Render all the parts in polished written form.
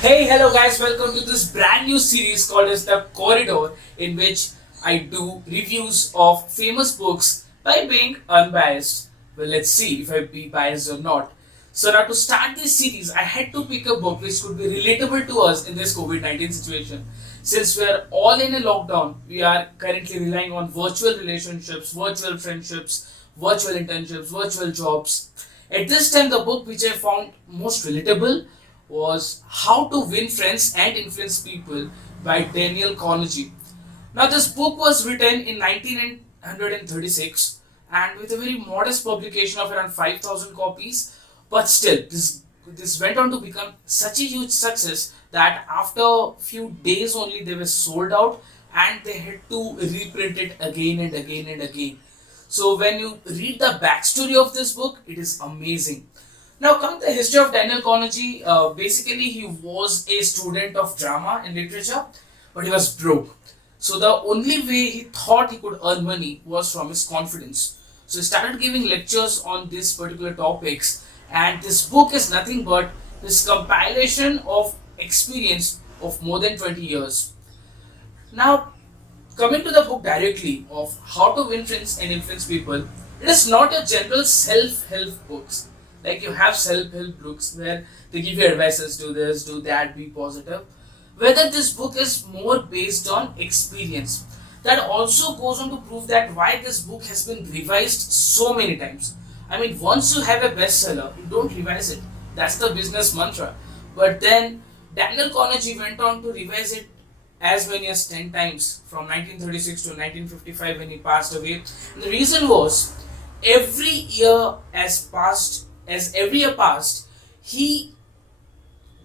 Hey, hello guys, welcome to this brand new series called as The Corridor, in which I do reviews of famous books by being unbiased. Well, let's see if I be biased or not. So now to start this series, I had to pick a book which could be relatable to us in this COVID-19 situation. Since we are all in a lockdown, we are currently relying on virtual relationships, virtual friendships, virtual internships, virtual jobs. At this time, the book which I found most relatable was How to Win Friends and Influence People by Daniel Carnegie. Now, this book was written in 1936 and with a very modest publication of around 5,000 copies, but still, this went on to become such a huge success that after a few days only they were sold out and they had to reprint it again and again and again. So when you read the backstory of this book, it is amazing. Now, come to the history of Daniel Carnegie. Basically, he was a student of drama and literature, but he was broke. So the only way he thought he could earn money was from his confidence. So he started giving lectures on these particular topics, and this book is nothing but this compilation of experience of more than 20 years. Now, coming to the book directly of How to Win Friends and Influence People, it is not a general self-help books. Like you have self-help books where they give you advices, do this, do that, be positive. Whether this book is more based on experience. That also goes on to prove that why this book has been revised so many times. I mean, once you have a bestseller, you don't revise it. That's the business mantra. But then Daniel Carnegie went on to revise it as many as 10 times from 1936 to 1955 when he passed away. And the reason was every year as every year passed, he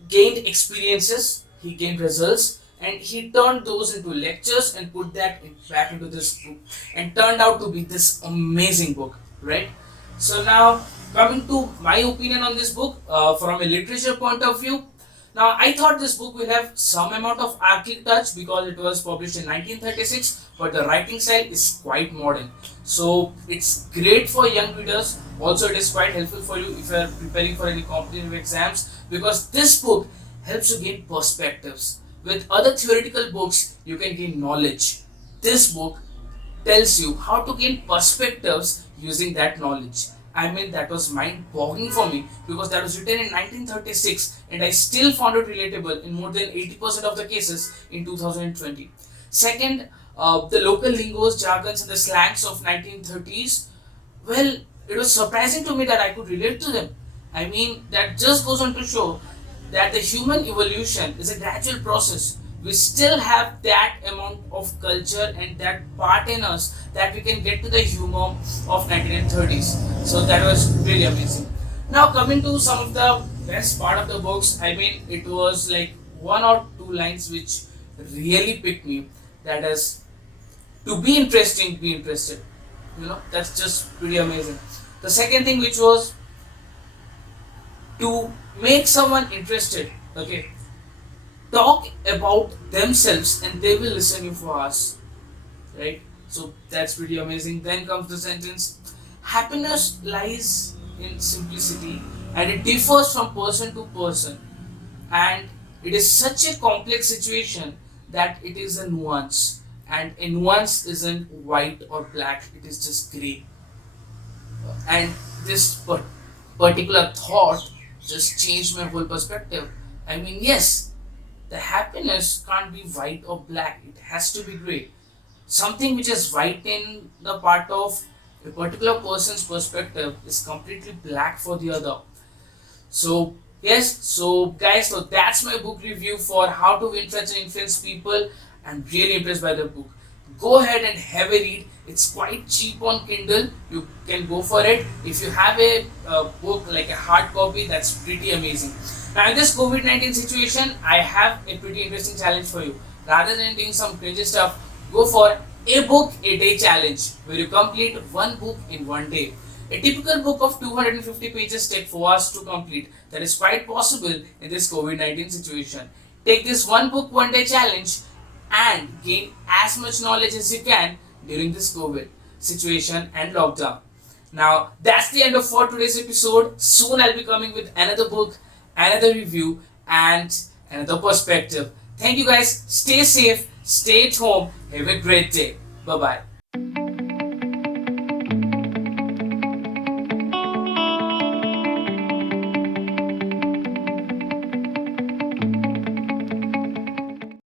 gained experiences, he gained results, and he turned those into lectures and put back into this book and turned out to be this amazing book, right? So now coming to my opinion on this book from a literature point of view, now I thought this book will have some amount of archaic touch because it was published in 1936, but the writing style is quite modern. So it's great for young readers. Also, it is quite helpful for you if you are preparing for any competitive exams because this book helps you gain perspectives. With other theoretical books, you can gain knowledge. This book tells you how to gain perspectives using that knowledge. I mean, that was mind boggling for me because that was written in 1936 and I still found it relatable in more than 80% of the cases in 2020. Second, the local lingos, jargons, and the slangs of 1930s, well, it was surprising to me that I could relate to them. I mean, that just goes on to show that the human evolution is a gradual process. We still have that amount of culture and that part in us that we can get to the humor of 1930s. So that was really amazing. Now coming to some of the best part of the books, I mean it was like one or two lines which really picked me. That is to be interesting, be interested. That's just pretty amazing. The second thing which was to make someone interested, okay, talk about themselves and they will listen you for us, right? So that's pretty amazing. Then comes the sentence, happiness lies in simplicity and it differs from person to person, and it is such a complex situation that it is a nuance, and a nuance isn't white or black, it is just gray. And this particular thought just changed my whole perspective. I mean, yes, the happiness can't be white or black, it has to be gray. Something which is white in the part of a particular person's perspective is completely black for the other. So yes, so guys, so that's my book review for How to Win Friends and Influence People. I'm really impressed by the book. Go ahead and have a read. It's quite cheap on Kindle. You can go for it. If you have a book like a hard copy, that's pretty amazing. Now in this COVID-19 situation, I have a pretty interesting challenge for you. Rather than doing some crazy stuff, go for a book a day challenge where you complete one book in one day. A typical book of 250 pages take 4 hours to complete. That is quite possible in this COVID-19 situation. Take this one book one day challenge and gain as much knowledge as you can during this COVID situation and lockdown. Now that's the end of for today's episode. Soon I'll be coming with another book, another review, and another perspective. Thank you guys. Stay safe, stay at home. Have a great day. Bye bye.